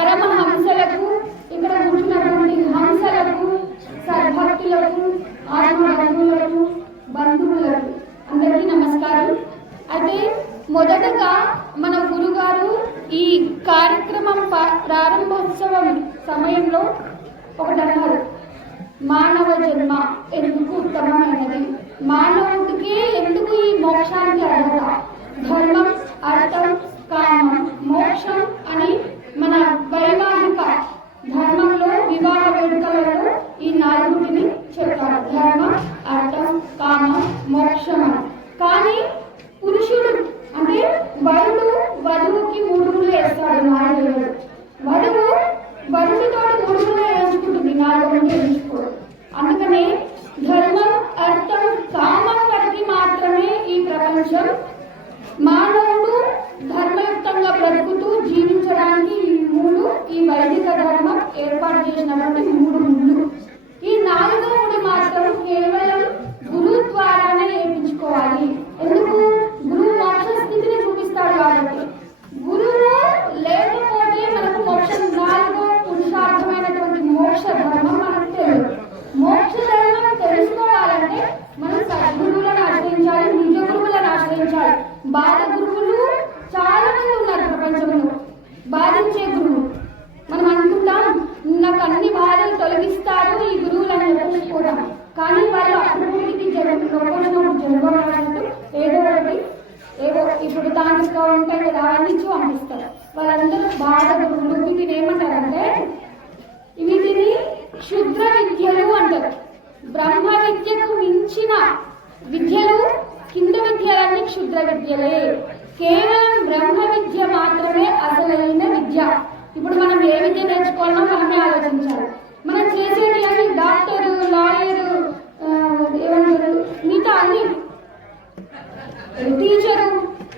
పరమహంసలకు, ఇక్కడ కూర్చున్నటువంటి హంసలకు, సద్భక్తులకు, ఆత్మబంధువులకు, బంధువులకు అందరికీ నమస్కారం. అయితే మొదటగా మన గురుగారు ఈ కార్యక్రమం ప్రారంభోత్సవం సమయంలో ఒకటి అన్నారు, మానవ జన్మ ఎందుకు ఉత్తమమైనది, మానవుడికి ఎందుకు ఈ మోక్షానికి అర్హత, ధర్మం, అర్థం, కామం, మోక్షం అని మన వైవాహిక ధర్మంలో వివాహ వేడుకలలో ఈ నాలుగుటిని చెప్తారు, ధర్మం, అర్థం, కామం, మోక్షం అని. కానీ పురుషుడు అంటే వరుడు వధువుకి మూడుగులు వేస్తాడు, నాలుగు వరుడితో మూడుగులు వేసుకుంటుంది, నాలుగు వేసుకోడు. అందుకనే ధర్మం, అర్థం, కామం వరకు మాత్రమే ఈ ప్రపంచం. మానవుడు ధర్మయుక్తంగా బ్రతుకుతూ జీవించడానికి ఈ వైదిక ధర్మం ఏర్పాటు చేసినటువంటి మూడు ముళ్ళు. ఈ నాలుగో ముడి మాత్రం కేవలం గురువు ద్వారానే నేర్పించుకోవాలి. ఎందుకు? గురువు మోక్ష స్థితిని చూపిస్తాడు కాబట్టి. గురువు లేకపోతే మనకు మోక్షం, నాలుగో పురుషార్థమైనటువంటి మోక్ష ధర్మం మనకు తెలియదు. మోక్ష ధర్మం తెలుసుకోవాలంటే మనం సద్గురువులను ఆశ్రయించాలి, నిజ గురువులను ఆశ్రయించాలి. బాధ గురువులు చాలా మంది ఉన్నారు ప్రపంచంలో, బాధించే గురువు. మనం అనుకుంటాం నాకు అన్ని బాధలు తొలగిస్తారు ఈ గురువులు అని చెప్పేసిపోతాం. కానీ వాళ్ళు అభివృద్ధికి జరగబడినట్టు ఏదో ఇప్పుడు తాంత్రిక ఉంటాయి కదా, అవన్నీ పంపిస్తారు. వాళ్ళందరూ బాధ గురువులు. వీటిని ఏమంటారంటే వీటిని క్షుద్ర విద్యలు అంటారు. బ్రహ్మ విద్యకు మించిన విద్యలు, కింద విద్యలన్నీ క్షుద్ర విద్యలే. కేవలం బ్రహ్మ విద్య మాత్రమే అసలైన విద్య. ఇప్పుడు మనం ఏ విద్య నేర్చుకోవాలో మనమే ఆలోచించాలి. మనం చేసేది అని డాక్టరు, లాయరు, ఏమంటారు, మిగతా అన్ని టీచరు,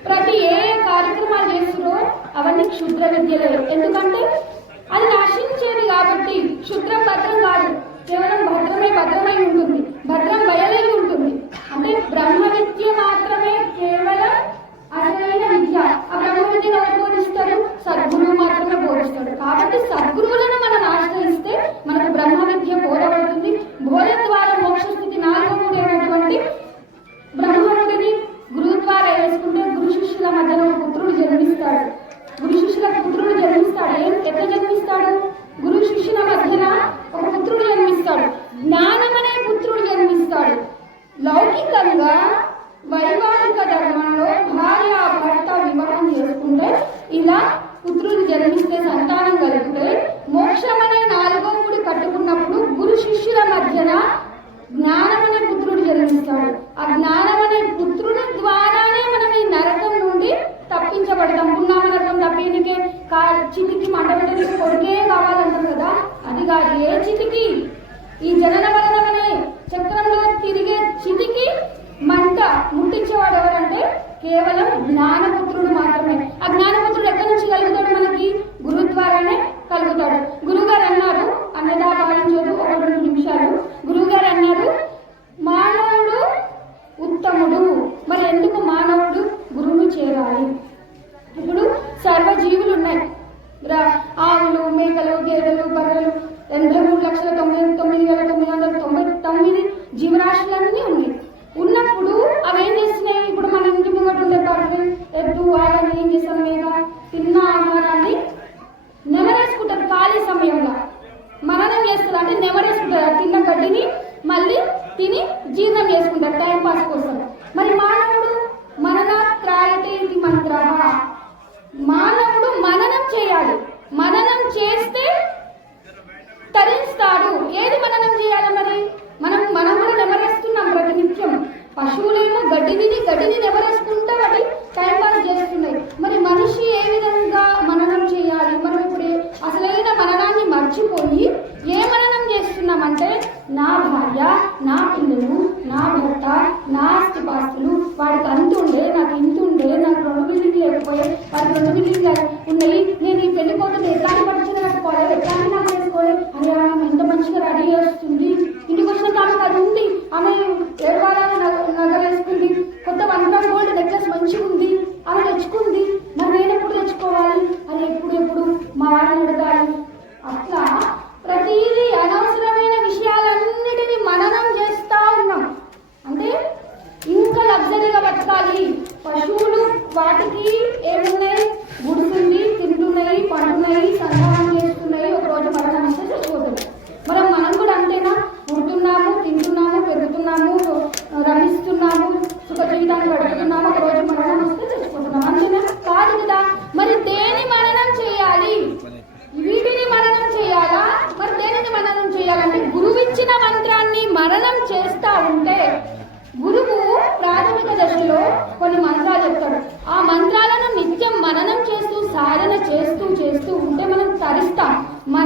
ప్రతి ఏ కార్యక్రమాలు చేస్తారో అవన్నీ క్షుద్ర విద్యలే. ఎందుకంటే అది నశించేది కాబట్టి. క్షుద్రం భద్రం కాదు, కేవలం భద్రమై ఉంటుంది, భద్రం బయలై ఉంటుంది. అంటే బ్రహ్మ విద్య మాత్రమే కేవలం అసలైన విద్య. ఆ బ్రహ్మ విద్యను ఎవరు బోధిస్తారు? సద్గురువు మాత్రమే బోధిస్తాడు. కాబట్టి సద్గురువులను మనం ఆశ్రయిస్తే మనకు బ్రహ్మ విద్య బోధపడుతుంది. బోధ ద్వారా మోక్ష స్థితి నాలుగవటువంటి బ్రహ్మముడిని గురువు ద్వారా వేసుకుంటే గురు శిష్యుల మధ్యలో పుత్రుడు జన్మిస్తాడు. గురు శిష్యులకు పుత్రుడు జన్మిస్తాడు. ఎట్లా జన్మిస్తాడు? గురు శిష్యుల మధ్యన ఒక పుత్రుడు జన్మిస్తాడు, జ్ఞానం అనే పుత్రుడు జన్మిస్తాడు. లౌకికంగా వైవాహిక ధర్మంలో భార్య భర్త వివాహం చేసుకుంటే ఇలా పుత్రుడు జన్మిస్తే, సంతానం కలిగితే, మోక్షం అనే నాలుగో ముడి కట్టుకున్నప్పుడు గురు శిష్యుల మధ్యన జ్ఞానం అనే పుత్రుడు జన్మిస్తాడు. ఆ జ్ఞానం అనే పుత్రుని ద్వారానే మనం ఈ నరకం నుండి తప్పించబడతాం. పున్నామ నరకం తప్పినకే చితికి మండబెట్టడానికి కొడుకే కావాలంటారు కదా, అది కాదు. ఏ చితికి? ఈ జనన మరణం అనే చక్రంలో తిరిగే చితికి మంట ముట్టించేవాడు ఎవరంటే కేవలం జ్ఞానపుత్రుడు మాత్రమే. ఆ జ్ఞానపుత్రుడు ఎక్కడి నుంచి కలుగుతాడు? మనకి గురు ద్వారానే కలుగుతాడు. గురువుగారు అన్నారు, అన్నదా భావించదు, 1-2 నిమిషాలు. గురువుగారు అన్నారు, మానవుడు ఉత్తముడు. మరి ఎందుకు మానవుడు గురువును చేరాలి? ఇప్పుడు సర్వజీవులు ఉన్నాయి, ఆవులు, మేకలు, గేదెలు, బర్రెలు, 83,99,999 జీవరాశులన్నీ ఉన్నాయి. ఉన్నప్పుడు అవి ఏం చేస్తున్నాయి? ఇప్పుడు మన ఇంటి ముంగట ఉండే బర్రెలు, ఎద్దు, ఆడని ఏం చేస్తాం? మేక తిన్న ఆహారాన్ని నెమరేసుకుంటారు. ఖాళీ సమయంలో మననం చేస్తారు, అంటే నెమరేసుకుంటారు. తిన్న గడ్డిని మళ్ళీ తిని జీర్ణం చేసుకుంటారు టైం పాస్ కోసం. మరి మానవుడు మననాత్రాయతే ఇది మంత్ర. మానవుడు మననం చేయాలి. మననం చేస్తే తరిస్తాడు. ఏది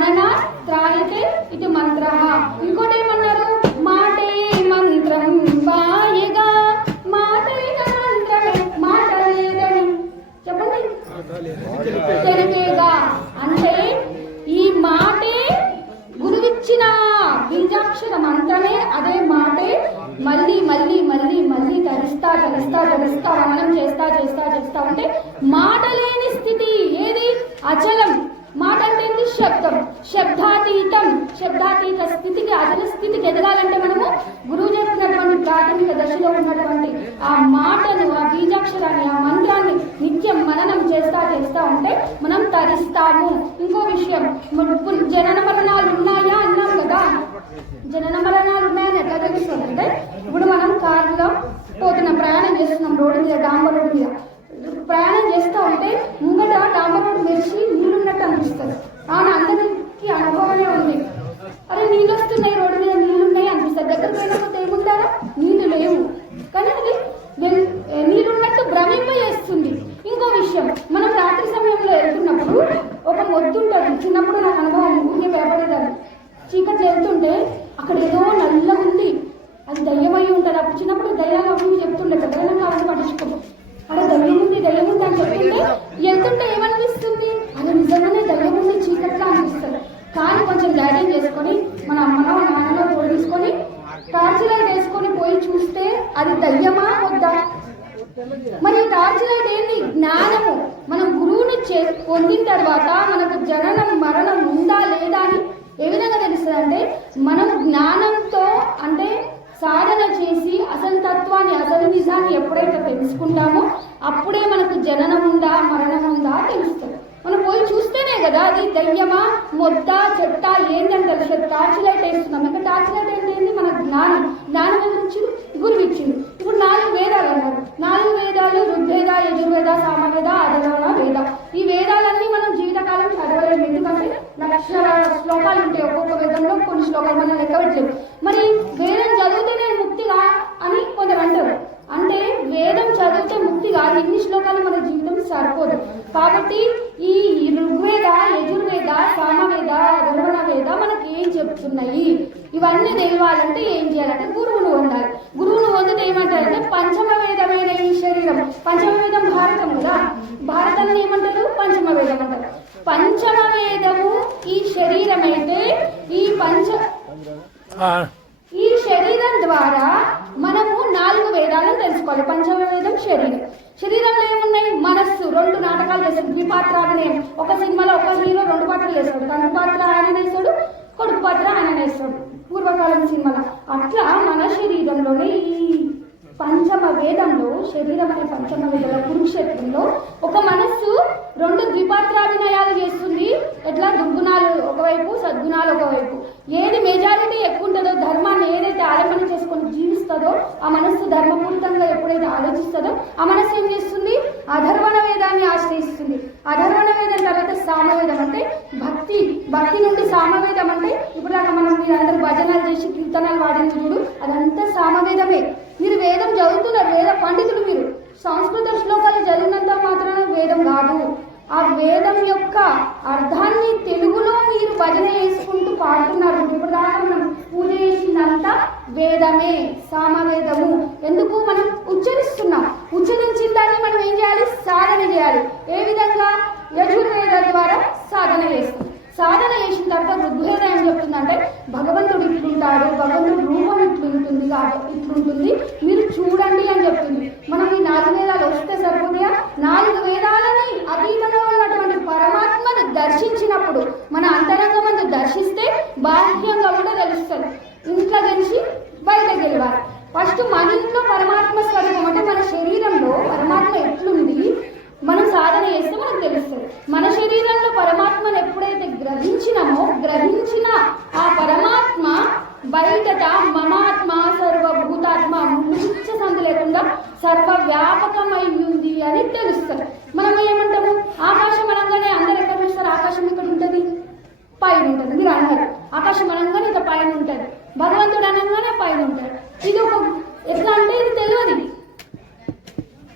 మననా త్రాయితే ఇది మంత్ర. ఇంకోటి ఏమన్నారు, మాటే మంత్రం బాయగా, మాటే మంత్రమే మాట లేదని చెప్పండి, తెలిపేగా. అంటే ఈ మాటే గురువిచ్చిన బీజాక్షర మంత్రమే, అదే మాటే మళ్ళీ మళ్ళీ మళ్ళీ మళ్ళీ తరిస్తా తరిస్తా తరిస్తా మననం చేస్తా చేస్తా చేస్తా ఉంటే మాట లేని స్థితి ఏది, అచలం. మాట అంటే ఏంటి, శబ్దం. శబ్దాతీతం, శబ్దాతీత స్థితికి అచల స్థితికి ఎదగాలంటే మనము గురువు చెప్పినటువంటి ప్రాథమిక దశలో ఉన్నటువంటి ఆ మాటను, ఆ బీజాక్షరాన్ని, ఆ మంత్రాన్ని నిత్యం మననం చేస్తా చేస్తా ఉంటే మనం తరిస్తాము. ఇంకో విషయం, జనన మరణాలు ఉన్నాయా అన్నాం కదా, జనన మరణాలు ఉన్నాయని ఎట్లా తెలుస్తుందంటే, ఇప్పుడు మనం కారులో పోతున్నాం, ప్రయాణం చేస్తున్నాం, రోడ్డు మీద, డాంబర్ రోడ్డు మీద ప్రయాణం చేస్తూ ఉంటే ముంగట డాంబర్ రోడ్డు మెరిసి నీళ్ళున్నట్టు అనిపిస్తుంది. అందరికి అనుభవమే ఉంది, అరే నీళ్ళు వస్తున్నాయి, రోడ్డు మీద నీళ్ళున్నాయి అనిపిస్తుంది. దగ్గర పోయినప్పుడు ఏముంటారా, నీళ్లు లేవు, కానీ అది నీళ్ళున్నట్టు భ్రమింపజేస్తుంది. ఇంకో విషయం, మనం రాత్రి సమయంలో వెళ్తున్నప్పుడు ఒక మొద్దు ఉంటుంది. చిన్నప్పుడు నాకు అనుభవం, ఊరికే భయపడేదాన్ని. చీకట్లు వెళ్తుంటే అక్కడ ఏదో నల్ల ఉంది, అది దయ్యమై ఉంటుంది. అప్పుడు చిన్నప్పుడు దయ్యాలు అవి చెప్తుండే, పెద్దగా అవన్నీ పట్టించుకోము. అక్కడ దయ్యం ఉంది దయ్యం ఉంది అని చెప్తుంటే వెళ్తుంటే ఏమనిపిస్తుంది, అది నిజంగానే దయ్యం ఉంది చీకట్లా అనిపిస్తుంది. కానీ కొంచెం ధైర్యం చేసుకొని మన అమ్మలో నాన్నలో తోడు తీసుకొని టార్చ్ లైట్ వేసుకొని పోయి చూస్తే అది దయ్యమా వద్దా? మరి టార్చ్ లైట్ ఏంటి, జ్ఞానము. మనం గురువుని పొందిన తర్వాత మనకు జననం మరణం ఉందా లేదా అని ఏ విధంగా తెలుస్తుంది అంటే, మనం జ్ఞానంతో అంటే సాధన చేసి అసలు తత్వాన్ని, అసలు నిజాన్ని ఎప్పుడైతే తెలుసుకుంటామో అప్పుడే మనకు జననం ఉందా మరణం ఉందా తెలుస్తుంది. మనం పోయి చూస్తేనే కదా అది దయ్యమా మొద్ద చెట్ట ఏంటని తెలుస్తుంది. టార్చ్ లైట్ వేస్తున్నాం, ఇంకా టార్చ్ లైట్ ఏంటి, మన జ్ఞానం. జ్ఞానం గురించి గురువు ఇచ్చింది. ఇప్పుడు 4 వేదాలు అన్నారు. 4 వేదాలు ఋగ్వేద, యజుర్వేద, సామవేద, అధర్వణ వేద. ఈ వేదాలన్నీ మనం జీవితకాలం చదవలేము, ఎందుకంటే లక్షల శ్లోకాలు ఉంటాయి. ఒక్కొక్క వేదంలో కొన్ని శ్లోకాలు మనం లెక్క పెట్టలేము. మరి వేదం చదివితేనే ముక్తిగా అని కొందరు అంటారు. అంటే వేదం చదివితే ముక్తి కాదు, ఇన్ని శ్లోకాలు మన జీవితం సరిపోదు. కాబట్టి ఈ ఋగ్వేద, యజుర్వేద, సామవేద, అధర్వణ వేద మనకి ఏం చెప్తున్నాయి, ఇవన్నీ తెలియాలంటే ఏం చేయాలంటే గురువును పొందాలి. గురువును పొందితే ఏమంటారంటే పంచమ వేదమైన ఈ శరీరం, పంచమ వేదం భారతం కదా, భారతాన్ని ఏమంటారు, పంచమ వేదం అంటారు. పంచమ వేదము ఈ శరీరం అయితే ఈ శరీరం ద్వారా మనము 4 వేదాలను తెలుసుకోవాలి. పంచమ వేదం శరీరం. శరీరంలో ఏమున్నాయి, మనస్సు. 2 నాటకాలు చేస్తాడు, ద్విపాత్రాభినయం. ఒక సినిమాలో ఒక హీరో 2 పాత్రలు వేస్తాడు, తండ్రి పాత్ర ఆయన వేస్తాడు, కొడుకు పాత్ర ఆయన వేస్తాడు, పూర్వకాలం సినిమాలో. అట్లా మన శరీరంలోనే ఈ పంచమ వేదంలో, శరీరం అనే పంచమ వేదంలో, కురుక్షేత్రంలో ఒక మనస్సు 2 ద్విపాత్రాభినయాలు చేస్తుంది. ఎట్లా, దుర్గుణాలు ఒకవైపు, సద్గుణాలు ఒకవైపు. ఏది మెజారిటీ ఎక్కువ ఉంటుందో, ధర్మాన్ని ఏదైతే ఆలంబన చేసుకొని జీవిస్తుందో ఆ మనస్సు ధర్మపూరితంగా ఎప్పుడైతే ఆలోచిస్తుందో ఆ మనస్సు ఏం చేస్తుంది, అధర్వణ వేదాన్ని ఆశ్రయిస్తుంది. అధర్వణ వేదం తర్వాత సామవేదం అంటే భక్తి. భక్తి నుండి సామవేదం అంటే ఇప్పుడు మనం మీరందరూ భజనలు చేసి కీర్తనలు వాడిన చూడు, అదంతా సామవేదమే. మీరు వేదం చదువుతున్నారు, వేద పండితులు. మీరు సంస్కృత శ్లోకాలు చదివినంత మాత్రాన వేదం కాదు. ఆ వేదం యొక్క అర్థాన్ని తెలుగులో మీరు భజన చేసుకుంటూ పాడుతున్నారు. ఇప్పుడు దాకా మనం పూజ చేసిందంతా వేదమే, సామవేదము. ఎందుకు మనం ఉచ్చరిస్తున్నాం, ఉచ్చరించిన దాన్ని మనం ఏం చేయాలి, సాధన చేయాలి. ఏ విధంగా, యజుర్వేద ద్వారా సాధన చేస్తాం. సాధన చేసిన తర్వాత ఋగ్వేద ఏం చెప్తుందంటే భగవంతుడు ఇట్లుంటాడు, భగవంతుడు రూపం ఇట్లుంటుంది, ఇట్లుంటుంది, మీరు చూడండి అని చెప్తుంది. మనం ఈ 4 వేదాలు వస్తే సరిపోతాయా? 4 వేదాలని అతీతంగా ఉన్నటువంటి పరమాత్మను దర్శించినప్పుడు, మన అంతరంగమందు దర్శిస్తే బాహ్యంగా కూడా తెలుస్తుంది. ఇంట్లో తెలిసి బయట గెలవాలి. ఫస్ట్ మన ఇంట్లో పరమాత్మ స్వరూపం అంటే మన శరీరంలో పరమాత్మ ఎట్లుంది మనం సాధన చేస్తే మనకు తెలుస్తుంది. మన శరీరంలో పరమాత్మను ఎప్పుడైతే గ్రహించిన ఆ పరమాత్మ బయటట మమాత్మ సర్వభూతాత్మ ముచ్చ సంధి లేకుండా సర్వవ్యాపకమై ఉంది అని తెలుస్తుంది. మనం ఏమంటాము, ఆకాశం అనగానే అందరు ఎక్కడ చూస్తారు, ఆకాశం ఇక్కడ ఉంటుంది, పైన ఉంటుంది. మీరు అన్నారు ఆకాశం అనగానే ఇక పైన ఉంటుంది, భగవంతుడు అనగానే పైన ఉంటాడు. ఇది ఒక ఎట్లా అంటే ఇది తెలియదు.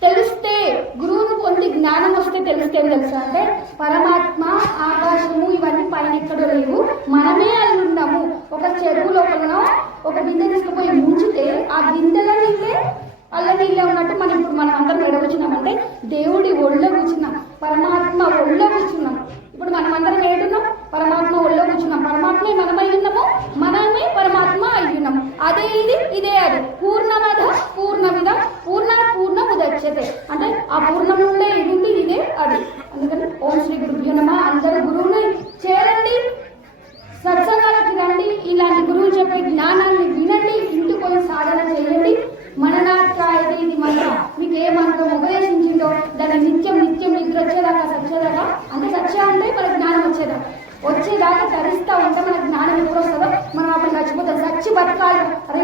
తెలిస్తే, గురువును పొంది జ్ఞానం వస్తే తెలిస్తే ఏం తెలుసు అంటే పరమాత్మ, ఆకాశము ఇవన్నీ పైన ఎక్కడో లేవు, మనమే అయి ఉన్నాము. ఒక చెరువు లోపల ఒక గింజ తీసుకుపోయి ముంచితే ఆ గింజల నీళ్ళే అల్ల నీళ్ళే ఉన్నట్టు మనం అందరం ఎడ కూర్చున్నామంటే దేవుడి ఒళ్ళో కూర్చున్నాం, పరమాత్మ ఒళ్ళో కూర్చున్నాం. ఇప్పుడు మనం అందరం ఏడున్నాం, పరమాత్మ ఒళ్ళో కూర్చున్నాం. పరమాత్మే మనమై ఉన్నాము, మనమే పరమాత్మ అయ్యున్నాం. అదే ఇదే అది పూర్ణమద పూర్ణమిదం పూర్ణముదచ్యతే అంటే ఆ పూర్ణం నుండే ఇది ఇదే అది. అందుకని ఓం శ్రీ గురుభ్యో నమః. అందరూ గురువుని చేరండి, సత్సంగాలకు రండి, ఇలాంటి గురువు చెప్పే జ్ఞానాన్ని వినండి, ఇంటికి పోయి సాధన చేయండి. మననాత్రాయతే ఇది మంత్రం. మీకు ఏ మంత్రం ఉపదేశించిందో దాన్ని నిత్యం నిద్ర వచ్చేదాకా సచ్చేదాకా, అంటే సత్య అంటే మన జ్ఞానం వచ్చేదాకా తరిస్తూ ఉంటే మన జ్ఞానం ఎప్పుడు వస్తుందో మనం అప్పుడు చచ్చిపోతాం. చచ్చి బతకాలి. అరే